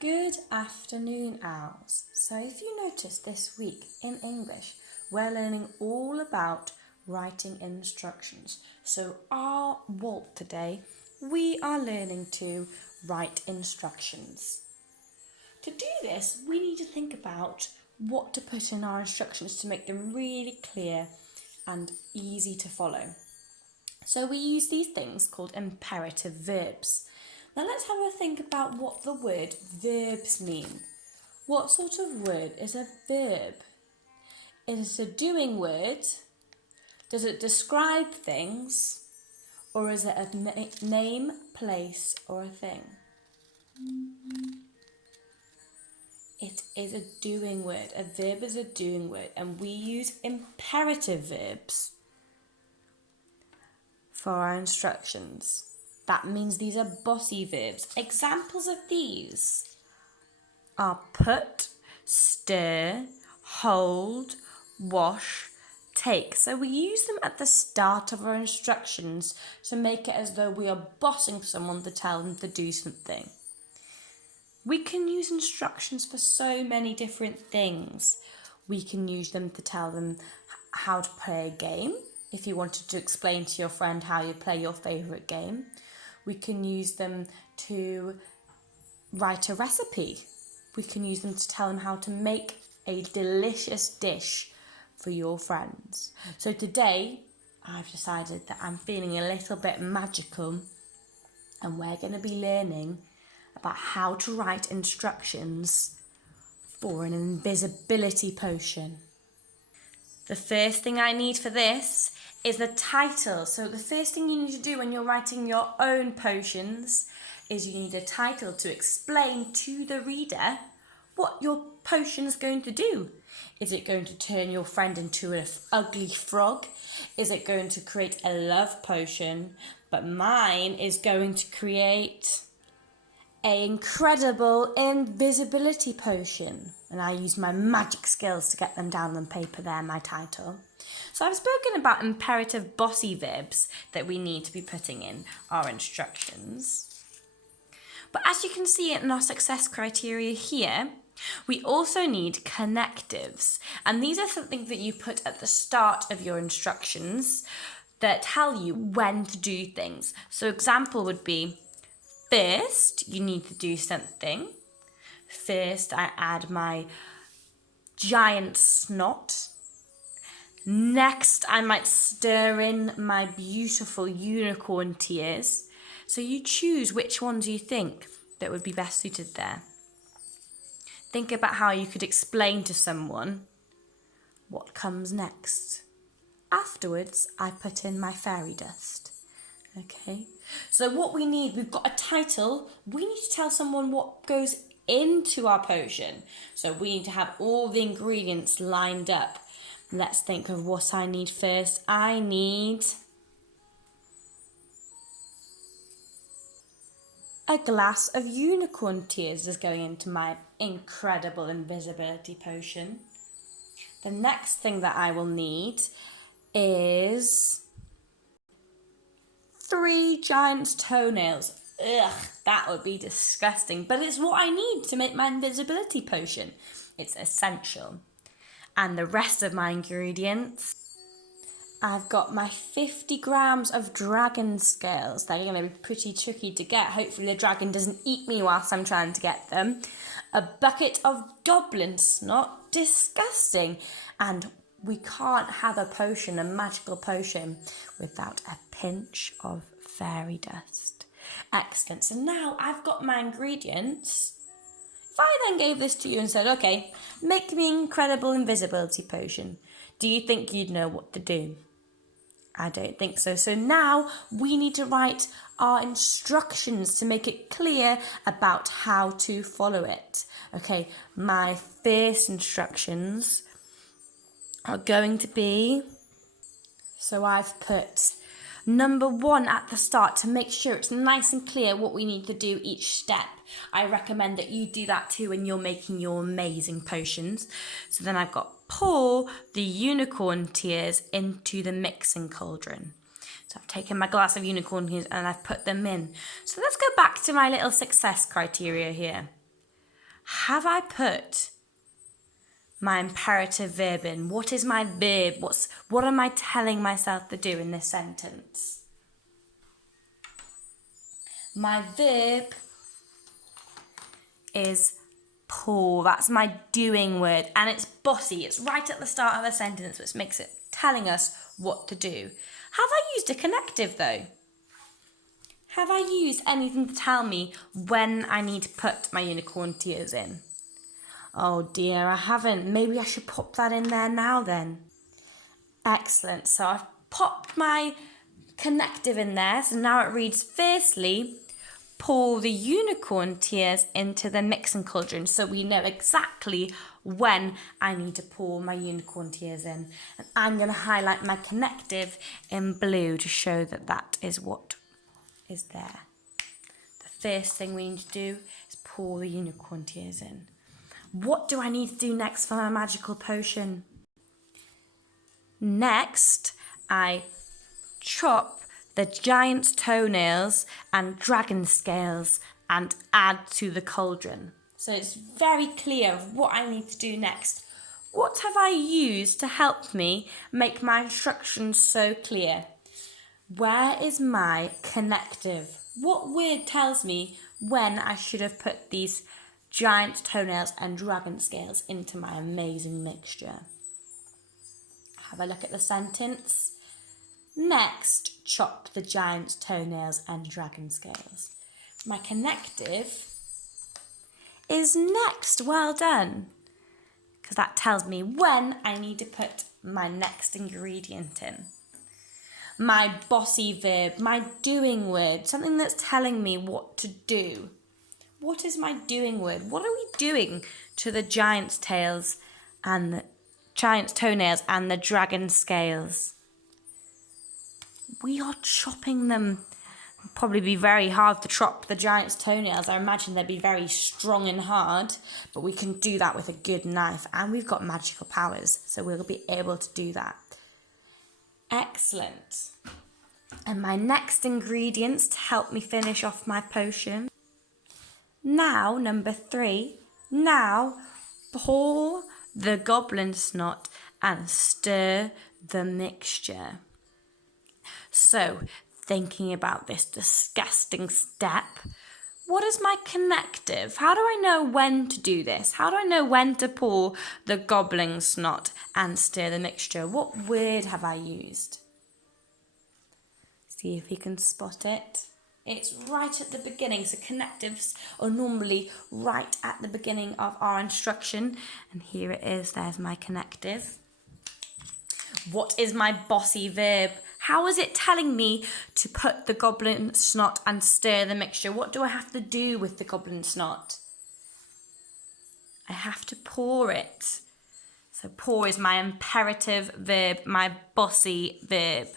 Good afternoon, owls. So if you notice this week in English, we're learning all about writing instructions. So our walk today, we are learning to write instructions. To do this, we need to think about what to put in our instructions to make them really clear and easy to follow. So we use these things called imperative verbs. Now let's have a think about what the word verbs mean. What sort of word is a verb? Is it a doing word? Does it describe things? Or is it a name, place, or a thing? It is a doing word. A verb is a doing word, and we use imperative verbs for our instructions. That means these are bossy verbs. Examples of these are put, stir, hold, wash, take. So we use them at the start of our instructions to make it as though we are bossing someone to tell them to do something. We can use instructions for so many different things. We can use them to tell them how to play a game. If you wanted to explain to your friend how you play your favourite game. We can use them to write a recipe. We can use them to tell them how to make a delicious dish for your friends. So today, I've decided that I'm feeling a little bit magical, and we're going to be learning about how to write instructions for an invisibility potion. The first thing I need for this is the title. So the first thing you need to do when you're writing your own potions is you need a title to explain to the reader what your potion is going to do. Is it going to turn your friend into an ugly frog? Is it going to create a love potion? But mine is going to create an incredible invisibility potion. And I use my magic skills to get them down on paper there, my title. So I've spoken about imperative bossy verbs that we need to be putting in our instructions. But as you can see in our success criteria here, we also need connectives. And these are something that you put at the start of your instructions that tell you when to do things. So example would be, first, you need to do something. First, I add my giant snot. Next, I might stir in my beautiful unicorn tears. So you choose which ones you think that would be best suited there. Think about how you could explain to someone what comes next. Afterwards, I put in my fairy dust. Okay, so what we need, we've got a title. We need to tell someone what goes into our potion. So we need to have all the ingredients lined up. Let's think of what I need first. I need a glass of unicorn tears is going into my incredible invisibility potion. The next thing that I will need is 3 giant toenails. Ugh, that would be disgusting. But it's what I need to make my invisibility potion. It's essential. And the rest of my ingredients, I've got my 50 grams of dragon scales. They're going to be pretty tricky to get. Hopefully the dragon doesn't eat me whilst I'm trying to get them. A bucket of goblin snot. Disgusting. And we can't have a potion, a magical potion, without a pinch of fairy dust. Excellent. So now I've got my ingredients. If I then gave this to you and said, okay, make me an incredible invisibility potion, do you think you'd know what to do? I don't think so. So now we need to write our instructions to make it clear about how to follow it. Okay, my first instructions are going to be, so I've put number 1 at the start to make sure it's nice and clear what we need to do each step. I recommend that you do that too when you're making your amazing potions. So then I've got pour the unicorn tears into the mixing cauldron. So I've taken my glass of unicorn tears and I've put them in. So let's go back to my little success criteria here. have I put my imperative verb in? What is my verb? What am I telling myself to do in this sentence? My verb is pour. That's my doing word, and it's bossy. It's right at the start of a sentence, which makes it telling us what to do. Have I used a connective though? Have I used anything to tell me when I need to put my unicorn tears in? Oh dear, I haven't. Maybe I should pop that in there now then. Excellent. So I've popped my connective in there. So now it reads, firstly, pour the unicorn tears into the mixing cauldron. So we know exactly when I need to pour my unicorn tears in. And I'm going to highlight my connective in blue to show that that is what is there. The first thing we need to do is pour the unicorn tears in. What do I need to do next for my magical potion? Next, I chop the giant's toenails and dragon scales and add to the cauldron. So it's very clear of what I need to do next. What have I used to help me make my instructions so clear? Where is my connective? What word tells me when I should have put these giant toenails and dragon scales into my amazing mixture? Have a look at the sentence. Next, chop the giant's toenails and dragon scales. My connective is next. Well done. Because that tells me when I need to put my next ingredient in. My bossy verb, my doing word, something that's telling me what to do. What is my doing word? What are we doing to the giant's tails and the giant's toenails and the dragon scales? We are chopping them. It'll probably be very hard to chop the giant's toenails. I imagine they'd be very strong and hard, but we can do that with a good knife, and we've got magical powers, so we'll be able to do that. Excellent. And my next ingredients to help me finish off my potion. Now, number 3, now pour the goblin snot and stir the mixture. So, thinking about this disgusting step, what is my connective? How do I know when to do this? How do I know when to pour the goblin snot and stir the mixture? What word have I used? See if you can spot it. It's right at the beginning, so connectives are normally right at the beginning of our instruction. And here it is, there's my connective. What is my bossy verb? How is it telling me to put the goblin snot and stir the mixture? What do I have to do with the goblin snot? I have to pour it. So pour is my imperative verb, my bossy verb.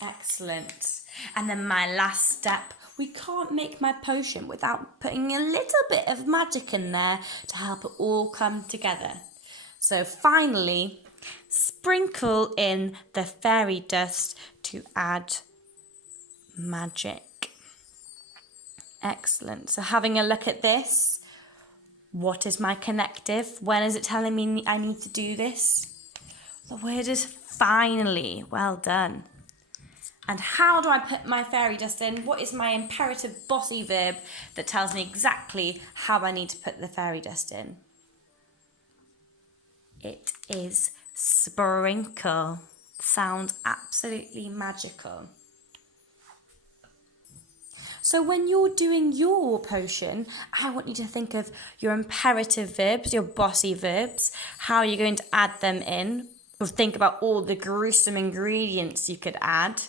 Excellent. And then my last step, we can't make my potion without putting a little bit of magic in there to help it all come together. So finally, sprinkle in the fairy dust to add magic. Excellent. So having a look at this, what is my connective? When is it telling me I need to do this? The word is finally. Well done. And how do I put my fairy dust in? What is my imperative bossy verb that tells me exactly how I need to put the fairy dust in? It is sprinkle. Sounds absolutely magical. So when you're doing your potion, I want you to think of your imperative verbs, your bossy verbs, how you're going to add them in, or think about all the gruesome ingredients you could add,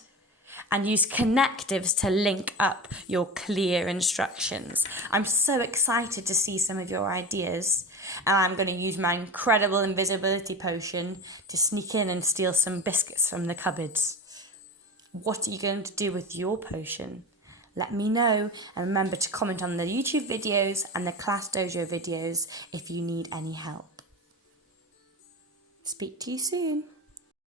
and use connectives to link up your clear instructions. I'm so excited to see some of your ideas, and I'm going to use my incredible invisibility potion to sneak in and steal some biscuits from the cupboards. What are you going to do with your potion? Let me know, and remember to comment on the YouTube videos and the Class Dojo videos if you need any help. Speak to you soon.